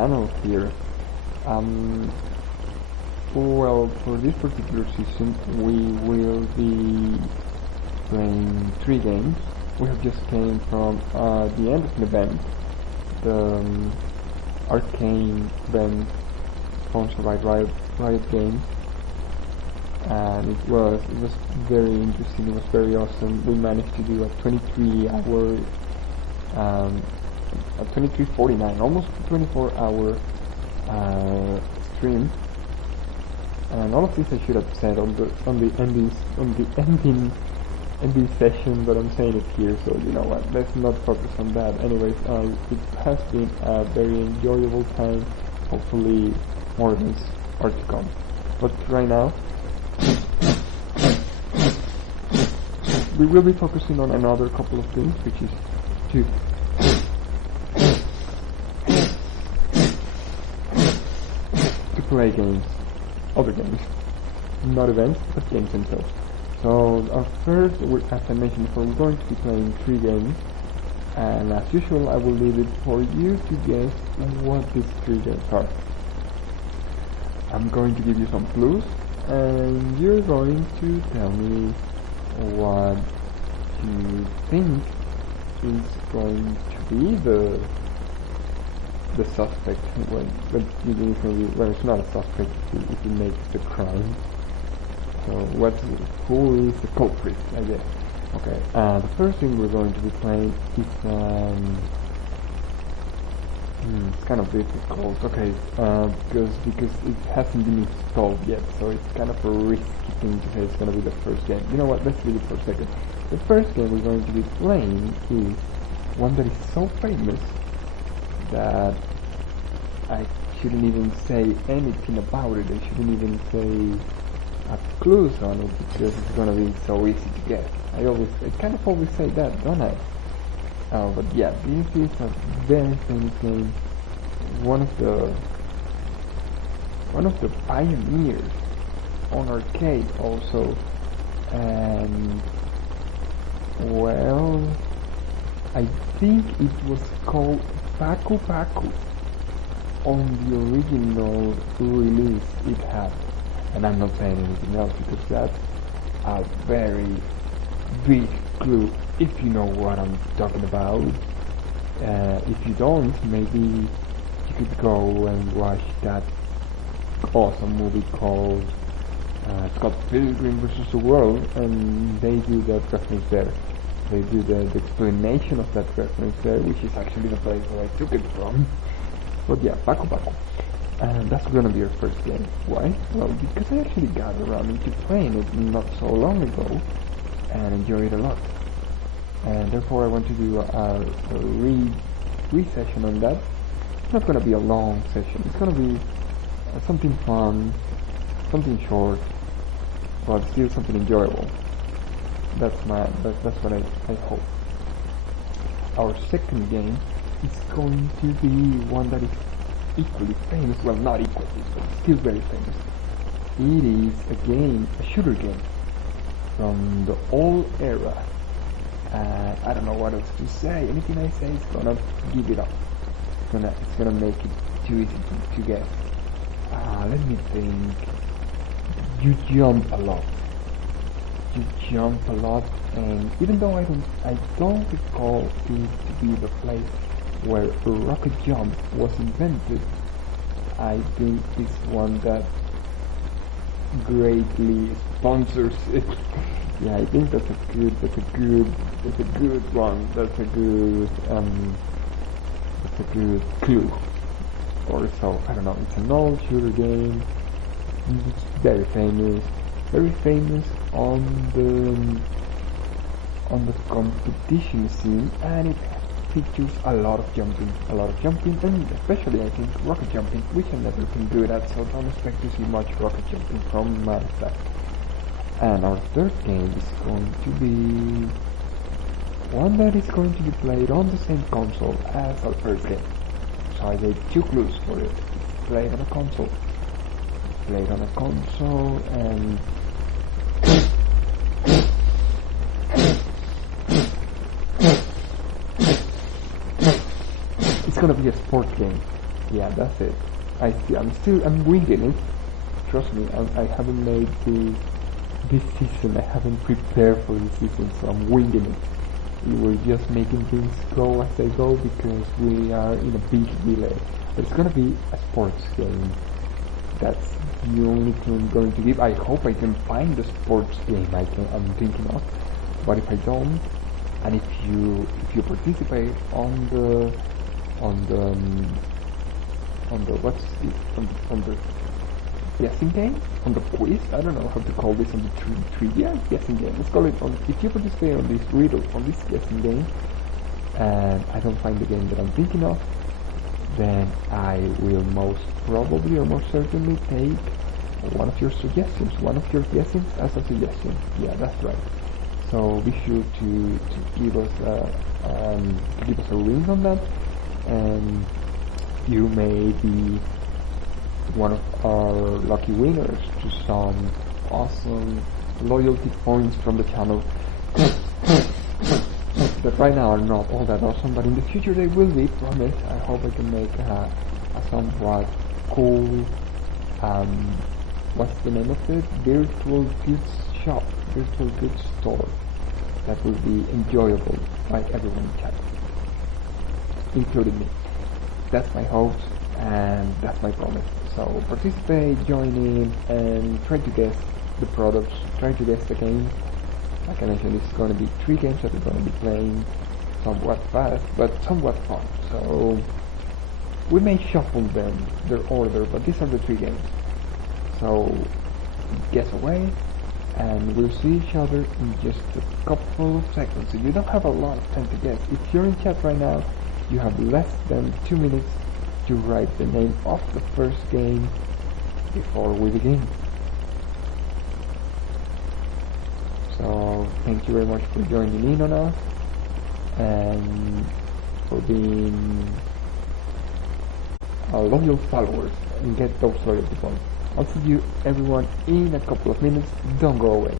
channel here. Well, for this particular season we will be playing 3 games. We have just came from the end of an event, the Arcane event sponsored by Riot Games, and it was very interesting. It was very awesome. We managed to do a 23-hour, a 23:49, almost 24-hour stream. And all of this I should have said on the ending session, but I'm saying it here, so you know what, let's not focus on that. Anyways, it has been a very enjoyable time. Hopefully more events are to come. But right now, we will be focusing on another couple of things, which is to play games. Other games, not events, but games themselves. So our first, as I mentioned before, we're going to be playing 3 games, and as usual I will leave it for you to guess what these 3 games are. I'm going to give you some clues, and you're going to tell me what you think is going to be the suspect when it's not a suspect if you make the crime. So who is the culprit, I guess. Okay, the first thing we're going to be playing is it's kind of difficult, okay, because it hasn't been installed yet, so it's kind of a risky thing to say it's going to be the first game. You know what, let's leave it for a second. The first game we're going to be playing is one that is so famous that I shouldn't even say anything about it. I shouldn't even say clues on it because it's gonna be so easy to get. I kind of always say that, don't I? But yeah, this is a very famous game. One of the pioneers on arcade also, and well, I think it was called Pacu Pacu on the original release it had, and I'm not saying anything else because that's a very big clue if you know what I'm talking about. If you don't, maybe you could go and watch that awesome movie called Scott Pilgrim vs. the World, and they do that reference there. They do the explanation of that reference there, which is actually the place where I took it from. But yeah, Pacu Pacu. And that's gonna be our first game. Why? Well, because I actually got around into playing it not so long ago and enjoyed it a lot. And therefore I want to do a re-session on that. It's not gonna be a long session. It's gonna be something fun, something short, but still something enjoyable. That's what I hope. Our second game is going to be one that is equally famous, well, not equally, but still very famous. It is a shooter game from the old era. I don't know what else to say. Anything I say is gonna give it up. It's gonna make it too easy to guess. Let me think. You jump a lot. And even though I don't recall it to be the place where rocket jump was invented, I think it's one that greatly sponsors it. Yeah, I think that's a good one. That's a good clue. Or so, I don't know, it's an old shooter game. It's very famous on the competition scene, and it features a lot of jumping, and especially I think rocket jumping, which I never been good at, so don't expect to see much rocket jumping from my side. And our third game is going to be one that is going to be played on the same console as our first game. So I gave 2 clues for it. It's played on a console. And it's gonna be a sport game. Yeah, that's it. I'm winging it. Trust me, I haven't made this season. I haven't prepared for this season, so I'm winging it. We're just making things go as they go because we are in a big delay. But it's gonna be a sports game. That's the only thing I'm going to give. I hope I can find the sports game I'm thinking of. But if I don't, and if you participate on the guessing game, on the quiz, I don't know how to call this, on the trivia guessing game. Let's call it on. If you participate on this riddle, on this guessing game, and I don't find the game that I'm thinking of, then I will most probably or most certainly take one of your suggestions, one of your guesses as a suggestion. Yeah, that's right. So be sure to give us a ring on that, and you may be one of our lucky winners to some awesome loyalty points from the channel that right now are not all that awesome, but in the future they will be, promise. I hope I can make a somewhat cool, what's the name of it? Virtual goods shop, virtual goods store that will be enjoyable by everyone in chat, including me. That's my hopes and that's my promise. So participate, join in, and try to guess the products, try to guess the game. Like I mentioned, it's going to be 3 games that we're going to be playing, somewhat fast, but somewhat fun. So we may shuffle their order, but these are the 3 games. So guess away, and we'll see each other in just a couple of seconds. So you don't have a lot of time to guess. If you're in chat right now, you have less than 2 minutes to write the name of the first game before we begin. So thank you very much for joining in on us and for being our loyal followers and get those loyalty points. I'll see you everyone in a couple of minutes. Don't go away.